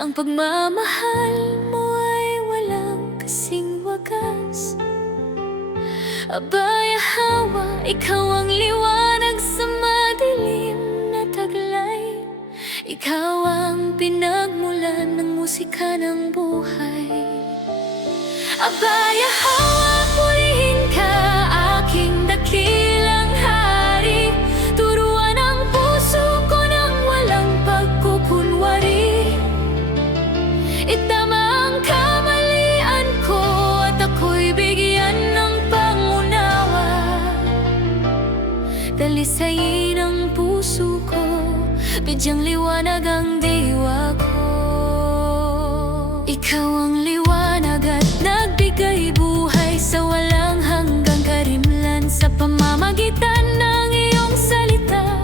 Ang pagmamahal mo ay walang kasing wagas. Abay hawa, ikaw ang liwanag sa madilim na taglay. Ikaw ang pinagmulan ng musika ng buhay. Abay hawa, purihin ka, aking dakilang hari. Turuan ang puso ko ng walang pagkukunwari. Itama ang kamalian ko at ako'y bigyan ng pangunawa. Dalisayin ang puso ko, bigyang liwanag ang diwa ko. Ikaw ang liwanag at nagbigay buhay sa walang hanggang karimlan. Sa pamamagitan ng iyong salita,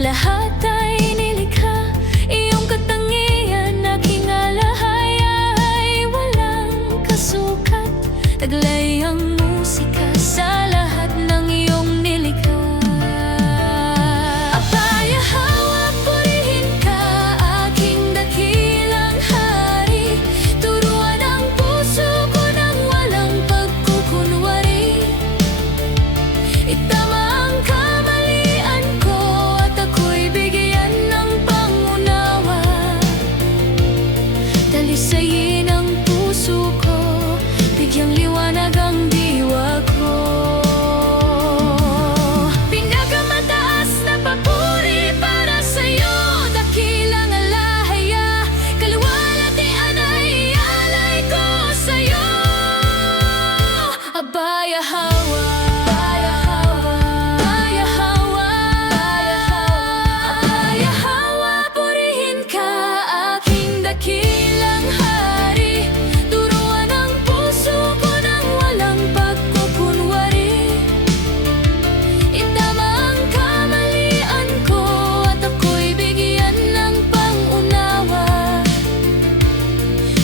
lahat ay nilikha. Iyong katangian, aking alahaya ay walang kasukat. Taglay ang musika sa lahat ng iyong nilikha. Abay hawa, purihin ka, aking dakilang hari. Turuan ang puso ko ng walang pagkukunwari. Itama ang kamalian ko at ako'y bigyan ng pangunawa. Dalisayin ang puso ko, bigyang liwanag ang diwa ko. Pinakamataas na papuri para sa'yo, dakilang alahaya. Kaluwalhatian ay ialay ko sa'yo. Abay hawa, abay hawa, abay hawa, purihin ka, aking dakilang hari. Turuan ang puso ko ng walang pagkukunwari. Itama ang kamalian ko at ako'y bigyan ng pangunawa.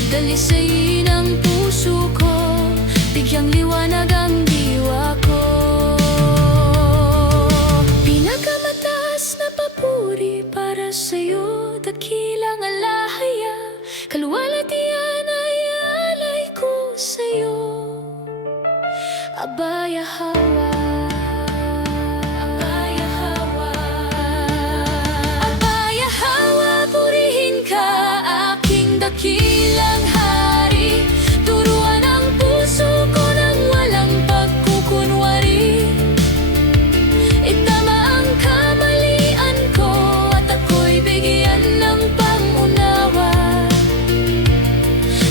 Dalisayin ang puso ko, bigyang liwanag ang diwa ko. Pinakamataas na papuri para sa'yo, dakilang alahaya. Kaluwalhatian ay ialay ko sa'yo. Abay hawa, abay hawa, abay hawa, purihin ka, aking dakilang hari. Turuan ang puso ko ng walang pagkukunwari. Itama ang kamalian ko at ako'y bigyan ng pangunawa.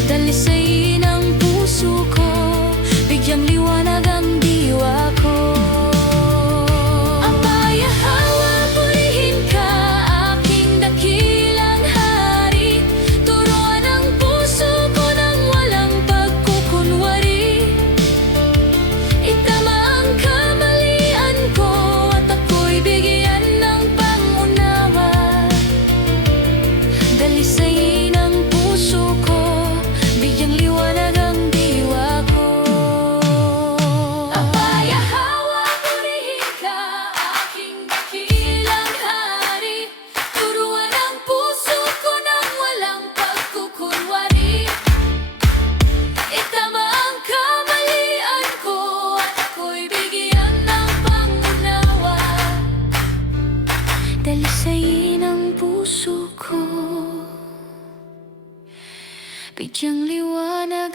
Dalisayin ang puso ko, bigyang liwanag ang diwa ko. Abay hawa, purihin ka, aking dakilang hari. Turuan ang puso ko ng walang pagkukunwari. Itama ang kamalian ko at ako'y bigyan ng pangunawa. Dalisayin ang puso ko, bigyang liwanag ang diwa ko. Abay hawa, purihin ka, aking dakilang hari. Turuan ang puso ko ng walang pagkukunwari. Itama ang kamalian ko at ako'y bigyan ng pangunawa. Dalisayin ang puso ko, bigyang liwanag